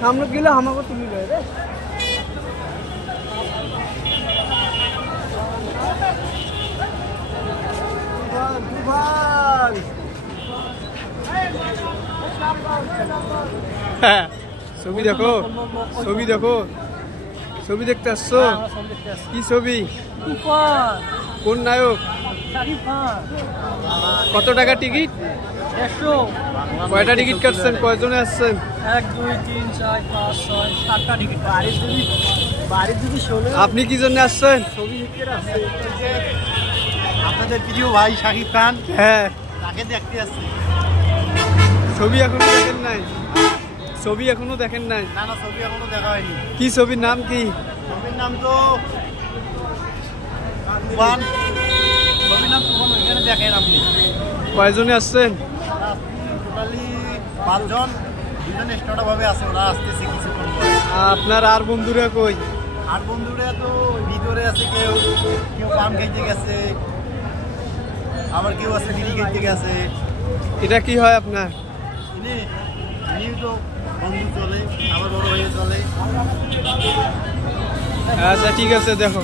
সামনে গেলে আমাকে তুমি রে ছবি দেখো ছবি দেখো ছবি দেখতে আসছো কি ছবি কোন নায়ক কত টাকা টিকিট 150 কয়টা টিকিট কাটছেন কয়জনে আসছেন 1 2 3 4 5 6 7টা টিকিট বাড়ির যদি 16 আপনি কি জন্য আসছেন ছবি দেখতে আসছে আপনাদের প্রিয় ভাই শাকিব খান হ্যাঁ তাকে দেখতে আসছে ছবি এখনো দেখেন নাই ছবি এখনো দেখেন নাই না না ছবি এখনো দেখা হয়নি কি ছবির নাম কি ছবির নাম তো তুফান ছবির নাম তুফান ওইখানে দেখেন আপনি কয়জনে আসছেন টোটালি 5 জন দুজন এক্সট্রা ভাবে আছে ওরা আসতেছে কিছুক্ষণ পরে আপনার আর বন্ধুরা কই আর বন্ধুরা তো ভিতরে আছে কেউ পান খাইতে গেছে আবার কেউ আছে বিড়ি খাইতে গেছে এটা কি হয় আপনার ইনি তো বন্ধু চলে আবার বড় হয়ে চলে আচ্ছা ঠিক আছে দেখো